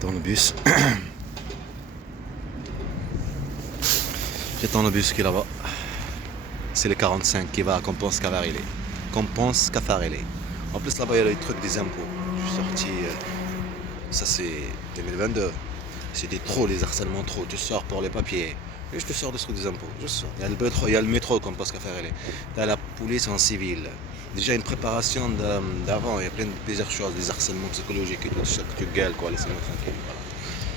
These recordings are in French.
J'attends le bus. J'attends le bus qui est là-bas. C'est le 45 qui va à Compense Cavarilé. Compense Cavarilé. En plus là-bas il y a les trucs des impôts. Je suis sorti. Ça c'est 2022. C'était trop les harcèlements trop. Tu sors pour les papiers. Et je te sors des trucs des impôts. Je sors. Il y a le métro Compense Cavarilé. T'as la police en civil. Déjà une préparation d'avant. Il y a plusieurs choses, des harcèlements psychologiques et tout. Que tu gueules quoi. Laissez-moi tranquille. Voilà.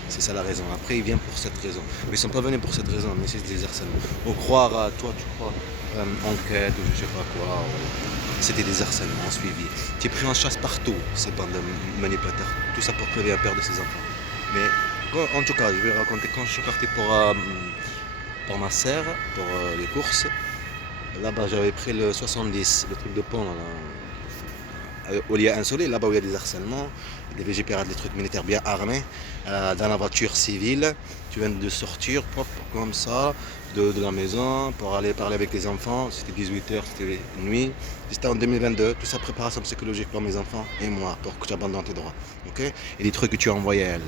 C'est ça la raison. Après, ils viennent pour cette raison. Mais ils sont pas venus pour cette raison, mais c'est des harcèlements. Ou croire à toi, tu crois, enquête ou je sais pas quoi. C'était des harcèlements suivis. Tu es pris en chasse partout, ces bandes de manipulateurs. Tout ça pour prévenir un père de ses enfants. Mais en tout cas, je vais raconter quand je suis parti pour ma sœur, pour les courses. Là-bas, j'avais pris le 70, le truc de pont. Là, au lieu insolé, là-bas où il y a des harcèlements, des VGPR, des trucs militaires bien armés, dans la voiture civile, tu viens de sortir, pop, comme ça, de la maison, pour aller parler avec les enfants, c'était 18h, c'était nuit, c'était en 2022, tout ça préparation psychologique pour mes enfants et moi, pour que j'abandonne tes droits, ok. Et les trucs que tu as envoyés à elle,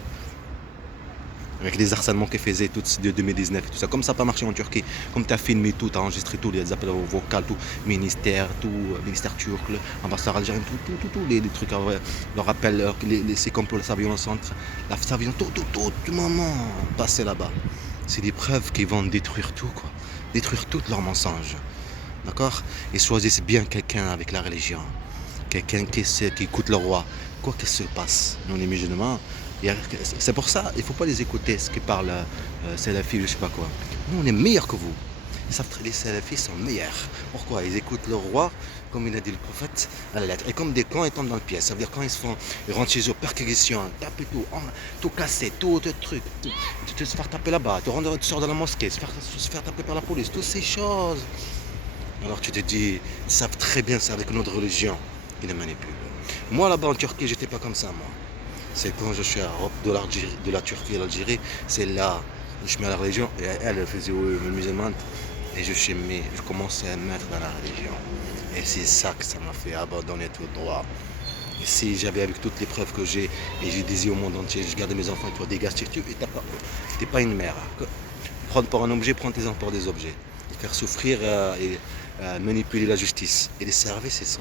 avec les harcèlements qu'elle faisait tout de 2019 et tout ça. Comme ça n'a pas marché en Turquie, comme tu as filmé tout, tu as enregistré tout, les appels vocaux, tout, ministère turc, l'ambassade algérienne, tout, les trucs, leur appel, ces complots, sa violence entre, sa violence, tout, du moment passé là-bas. C'est des preuves qui vont détruire tout, quoi. Détruire tous leurs mensonges. D'accord. Ils choisissent bien quelqu'un avec la religion. Quelqu'un qui écoute le roi. Quoi qu'il se passe, nous les musulmans, c'est pour ça, il ne faut pas les écouter, ce qui parlent, salafis, je ne sais pas quoi. Nous, on est meilleurs que vous. Ils savent que les salafis sont meilleurs. Pourquoi? Ils écoutent le roi, comme il a dit le prophète, à la lettre. Et comme des cons, ils tombent dans le piège. Ça veut dire quand ils rentrent chez eux, perquisition, taper tout casser, tout le truc, se faire taper là-bas, tu sors de la mosquée, se faire taper par la police, toutes ces choses. Alors tu te dis, ils savent très bien ça avec notre religion. Ils les manipulent. Moi là-bas en Turquie, j'étais pas comme ça, moi. C'est quand je suis à de la Turquie à l'Algérie, c'est là où je mets à la religion. Et elle faisait musulmane. Et je commençais à me mettre dans la religion. Et c'est ça que ça m'a fait abandonner tout droit. Et si j'avais avec toutes les preuves que j'ai, et j'ai dit au monde entier, je garde mes enfants et toi dégage, t'es pas une mère. Prendre pour un objet, prendre tes enfants pour des objets. Et faire souffrir et manipuler la justice. Et les services,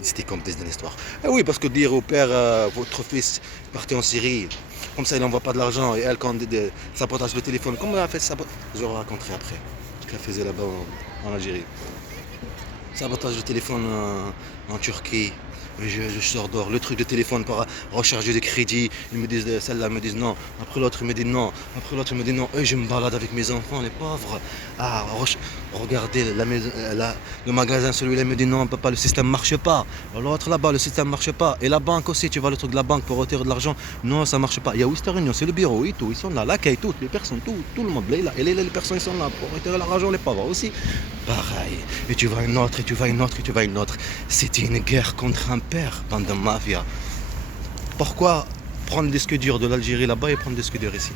c'était complice de l'histoire. Ah oui, parce que dire au père, votre fils partait en Syrie, comme ça il n'envoie pas de l'argent, et elle, quand sabotage le téléphone, comment elle a fait ça? Je vous raconterai après, ce qu'elle faisait là-bas en Algérie. Sabotage de téléphone en Turquie. Je sors dehors, le truc de téléphone pour recharger des crédits, ils me disent, celle-là me disent non, après l'autre me dit non, après l'autre me dit non, et je me balade avec mes enfants, les pauvres, regardez la maison, le magasin, celui-là me dit non, papa, le système marche pas, l'autre là-bas, le système marche pas, et la banque aussi, tu vois le truc de la banque pour retirer de l'argent, non, ça marche pas, il y a Western Union, c'est le bureau, et tout, ils sont là, l'accueil, toutes les personnes, tout le monde, là, et les personnes, ils sont là pour retirer l'argent, les pauvres aussi, pareil, et tu vas une autre, et tu vas une autre, et tu vas une autre, c'était une guerre contre un père, bande de mafia. Pourquoi prendre des disques durs de l'Algérie là-bas et prendre des disques durs ici?